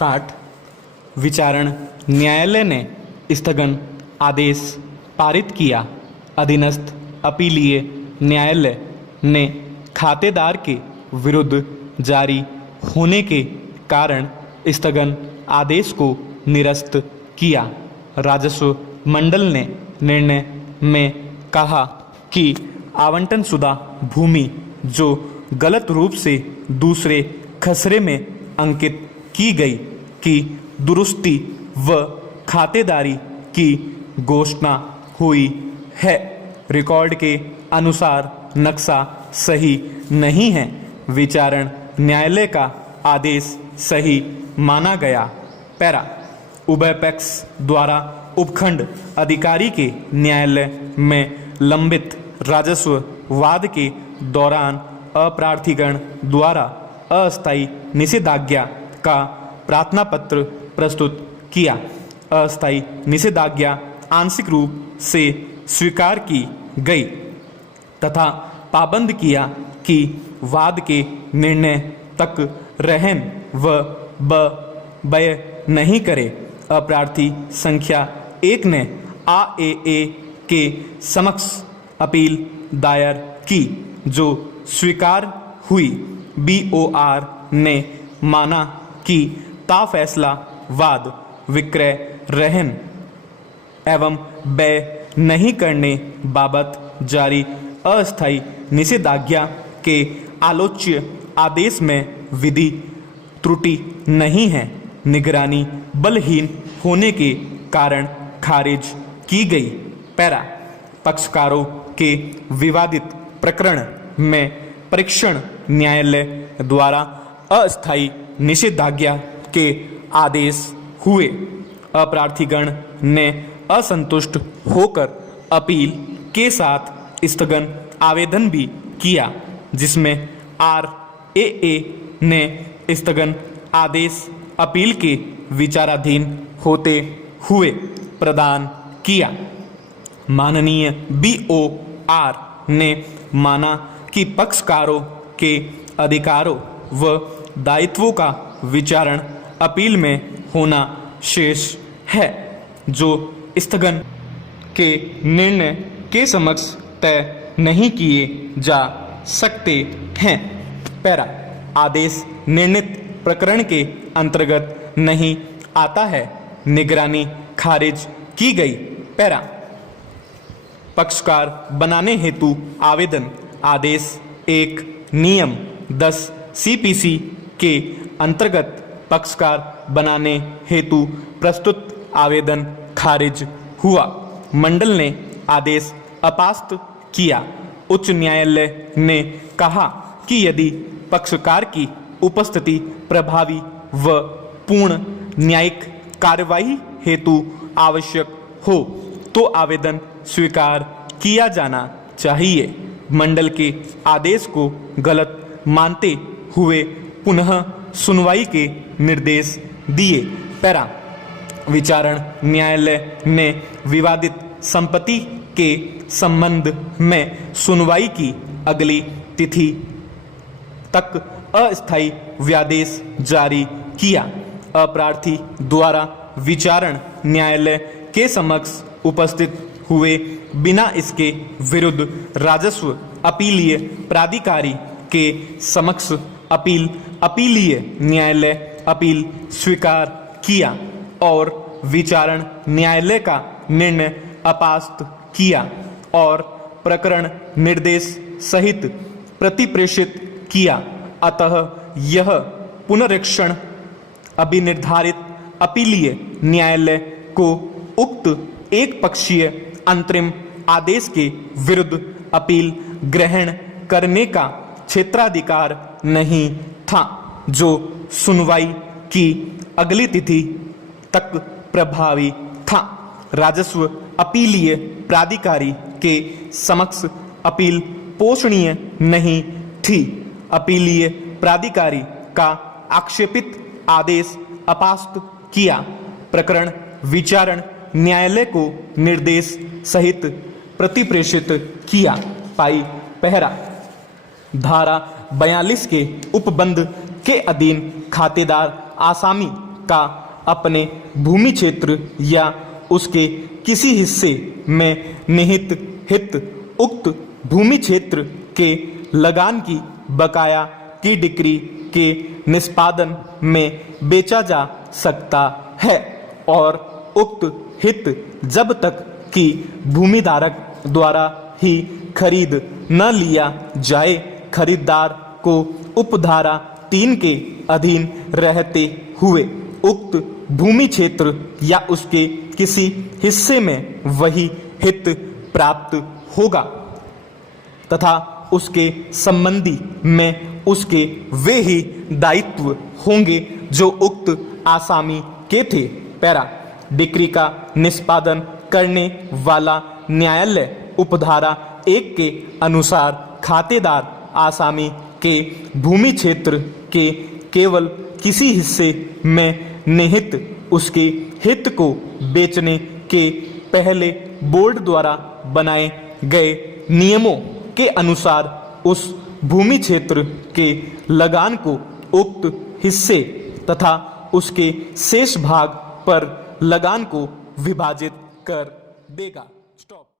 60 विचारण न्यायालय ने स्थगन आदेश पारित किया। अधीनस्थ अपीलीय न्यायालय ने खातेदार के विरुद्ध जारी होने के कारण स्थगन आदेश को निरस्त किया। राजस्व मंडल ने निर्णय में कहा कि आवंटनशुदा भूमि जो गलत रूप से दूसरे खसरे में अंकित की गई की दुरुस्ती व खातेदारी की घोषणा हुई है। रिकॉर्ड के अनुसार नक्शा सही नहीं है। विचारण न्यायालय का आदेश सही माना गया। पैरा उभय पक्ष द्वारा उपखंड अधिकारी के न्यायालय में लंबित राजस्व वाद के दौरान अप्रार्थीगण द्वारा अस्थायी निषेधाज्ञा का प्रार्थना पत्र प्रस्तुत किया। अस्थायी निषेधाज्ञा आंशिक रूप से स्वीकार की गई तथा पाबंद किया कि वाद के निर्णय तक रहन व व्यय नहीं करे। अप्रार्थी संख्या 1 ने AAA के समक्ष अपील दायर की जो स्वीकार हुई। BOR ने माना कि ता फैसला वाद विक्रय रहन एवं व्यय नहीं करने बाबत जारी अस्थायी निषेधाज्ञा के आलोच्य आदेश में विधि त्रुटि नहीं है। निगरानी बलहीन होने के कारण खारिज की गई। पैरा पक्षकारों के विवादित प्रकरण में परीक्षण न्यायालय द्वारा अस्थायी निषेधाज्ञा के आदेश हुए। अप्रार्थीगण ने असंतुष्ट होकर अपील के साथ स्थगन आवेदन भी किया जिसमें RAA ने स्थगन आदेश अपील के विचाराधीन होते हुए प्रदान किया। माननीय BOR ने माना कि पक्षकारों के अधिकारों व दायित्वों का विचारण अपील में होना शेष है जो स्थगन के निर्णय के समक्ष तय नहीं किए जा सकते हैं। पैरा आदेश निर्णित प्रकरण के अंतर्गत नहीं आता है। निगरानी खारिज की गई। पैरा पक्षकार बनाने हेतु आवेदन आदेश 1 नियम 10 CPC के अंतर्गत पक्षकार बनाने हेतु प्रस्तुत आवेदन खारिज हुआ। मंडल ने आदेश अपास्त किया। उच्च न्यायालय ने कहा कि यदि पक्षकार की उपस्थिति प्रभावी व पूर्ण न्यायिक कार्यवाही हेतु आवश्यक हो तो आवेदन स्वीकार किया जाना चाहिए। मंडल के आदेश को गलत मानते हुए पुनः सुनवाई के निर्देश दिए। पैरा विचारण न्यायालय ने विवादित संपत्ति के संबंध में सुनवाई की अगली तिथि तक अस्थायी व्यादेश जारी किया। अप्रार्थी द्वारा विचारण न्यायालय के समक्ष उपस्थित हुए बिना इसके विरुद्ध राजस्व अपीलीय प्राधिकारी के समक्ष अपीलीय न्यायालय अपील स्वीकार किया और विचारण न्यायालय का निर्णय अपास्त किया और प्रकरण निर्देश सहित प्रतिप्रेषित किया। अतः यह पुनरीक्षण अभिनिर्धारित अपीलीय न्यायालय को उक्त एक पक्षीय अंतरिम आदेश के विरुद्ध अपील ग्रहण करने का क्षेत्राधिकार नहीं था जो सुनवाई की अगली तिथि तक प्रभावी था। राजस्व अपीलीय प्राधिकारी के समक्ष अपील पोषणीय नहीं थी। अपीलीय प्राधिकारी का आक्षेपित आदेश अपास्त किया। प्रकरण विचारण न्यायालय को निर्देश सहित प्रतिप्रेषित किया। पाई पहरा धारा 42 के उपबंध के अधीन खातेदार आसामी का अपने भूमि क्षेत्र या उसके किसी हिस्से में निहित हित उक्त भूमि क्षेत्र के लगान की बकाया की डिक्री के निष्पादन में बेचा जा सकता है और उक्त हित जब तक कि भूमिधारक द्वारा ही खरीद न लिया जाए खरीदार को उपधारा 3 के अधीन रहते हुए उक्त भूमि क्षेत्र या उसके किसी हिस्से में वही हित प्राप्त होगा तथा उसके संबंधी में उसके वे ही दायित्व होंगे जो उक्त आसामी के थे। पैरा डिक्री का निष्पादन करने वाला न्यायालय उपधारा 1 के अनुसार खातेदार आसामी के भूमि क्षेत्र के केवल किसी हिस्से में निहित उसके हित को बेचने के पहले बोर्ड द्वारा बनाए गए नियमों के अनुसार उस भूमि क्षेत्र के लगान को उक्त हिस्से तथा उसके शेष भाग पर लगान को विभाजित कर देगा। स्टॉप।